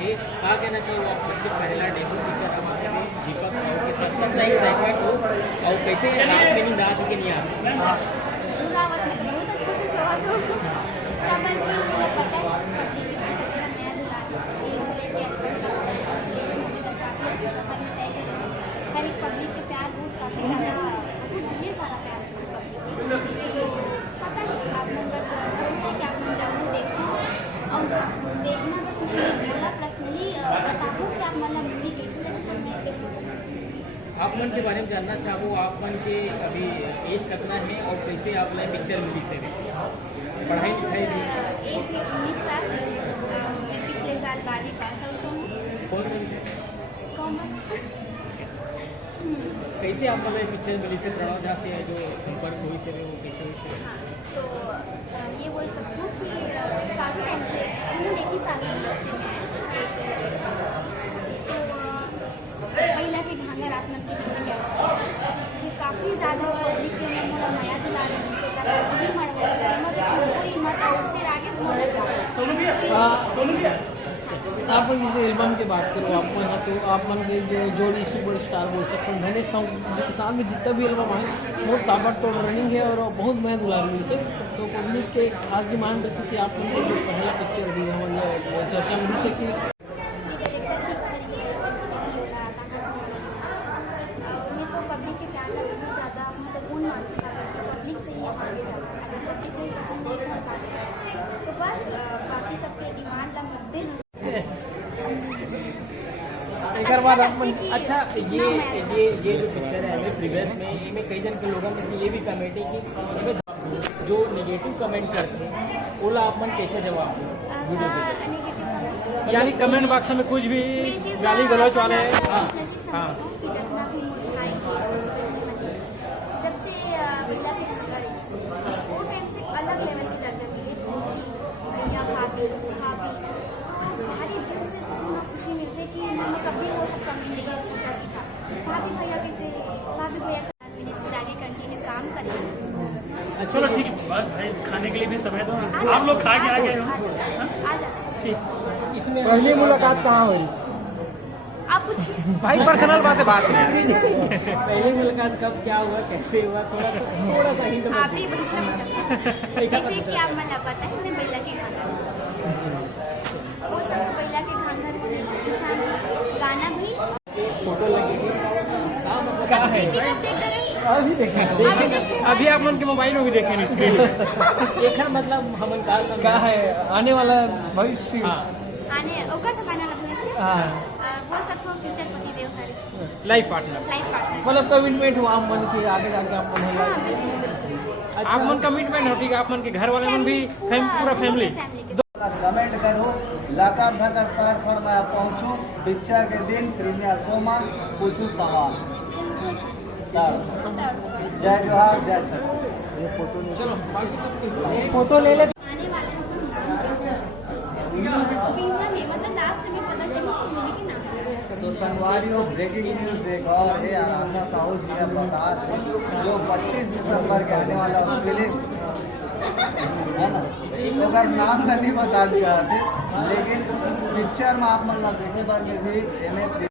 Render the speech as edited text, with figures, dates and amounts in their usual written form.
है क्या कहना चाहिए आप मतलब पहला डेब्यू पिक्चर हमारे में दीपक साहू के साथ कितना एक्साइटमेंट हो और कैसे रात में नींद आती कि नहीं आती? रावत में तो बहुत अच्छे से सोआ तो कमल की मुझे पता है पब्लिक की बहुत अच्छा नया दुल्हन इसलिए कि काफ़ी अच्छे सफर में तय करें हर एक पब्लिक के प्यार बहुत काफ़ी ज़्यादा बहुत ढेर सारा प्यार पता है आप लोग बस ऐसा कि आप लोग जरूर देखो और देखना बस मैंने बोला पर्सनली बताओ कि आप मतलब मूवी कैसे लगे सुनने कैसे आप मन के बारे में जानना चाहो आप मन के अभी एज कितना है और कैसे आप नए पिक्चर मूवी से भी पढ़ाई लिखाई भी एज है 19 साल मैं पिछले साल 12वीं पास आउट हूँ कौन सा विषय? कॉमर्स कैसे आप मतलब पिक्चर मिली से प्रणव झा से जो संपर्क हुई से भी वो कैसे विषय? हाँ तो ये बोल सकती हूँ कि काफ़ी टाइम से हम एक ही साल की इंडस्ट्री में हैं तो पहिला के ढांगर आत्मन के पीछे क्या जे काफ़ी ज़्यादा पब्लिक के लिए मोला नया दिला रही है वही पूरी मत और फिर आगे आप इस एल्बम की बात करो आप मन तो आप मन के जो जोड़ी सुपर स्टार बोल सकते हैं धनेश साहू के साथ में जितना भी एल्बम आए बहुत ताबड़तोड़ रनिंग है और बहुत मेहनत उड़ा रही है तो पब्लिक के खास डिमांड जैसे कि आप मन के जो पहला पिक्चर भी है चर्चा में जैसे कि मैं तो पब्लिक के प्यार का बहुत ज़्यादा महत्वपूर्ण मानती हूँ कि पब्लिक से ही हम आगे जाते हैं अगर पब्लिक को पसंद नहीं कर पाते तो बस बाकी सबके डिमांड ला मद्दे एक बाद आप अच्छा ये जो पिक्चर है हमें प्रीवियस में इनमें कई जन के लोगों ने ये भी कमेंट है कि इसमें जो नेगेटिव कमेंट करते हैं ओला आप मन कैसे जवाब दो वीडियो पे यानी कमेंट बॉक्स में कुछ भी गाली गलौज वाले हाँ जितना भी मुस्काई जब से महिला की वो टाइम से अलग लेवल की दर्जा दी है पहुंची भैया भाभी भाभी हमारे दिल से सुकून और खुशी मिलती है कि मैंने कभी वो सब कमी नहीं सोचा सीखा भाभी भैया कैसे भाभी भैया के साथ मैंने फिर आगे कंटिन्यू काम करें चलो ठीक है बस भाई खाने के लिए भी समय दो आप लोग खा के आ गए हो आ जाते ठीक इसमें पहली मुलाकात कहाँ हुई आप पूछिए भाई पर्सनल बातें बात नहीं पहली मुलाकात कब क्या हुआ कैसे हुआ थोड़ा सा हिंट आप ही पूछना मुझे जैसे कि आप मन पता है मैंने बैला के खाना वो सब बैला के खाना गाना भी फोटो लगेगी क्या है अभी देखें अभी आप मन के मोबाइल में भी देखें स्क्रीन एक मतलब हमन क्या है आने वाला भविष्य आने ओकर सब आने वाला भविष्य हाँ बोल सकते हो फ्यूचर पति देव हर लाइफ पार्टनर मतलब कमिटमेंट हुआ आप मन की आगे जाके आप मन हाँ बिल्कुल बिल्कुल आप मन कमिटमेंट होती है आप मन के घर वाले मन भी पूरा फैमिली कमेंट करो लाकर धकर प्लेटफॉर्म में पहुंचो पिक्चर के दिन प्रीमियर शो में पूछू सवाल जय जोहार जय छठ ये फोटो चलो फोटो ले ले आने वाला है मतलब लास्ट में पता चला मूवी के नाम तो संगवारियों ब्रेकिंग न्यूज एक और है आराधना साहू जी ने बता थे जो 25 दिसंबर के आने वाला फिल्म है ना तो अगर नाम तो नहीं बता दिया थे लेकिन पिक्चर में आप मतलब देखे बार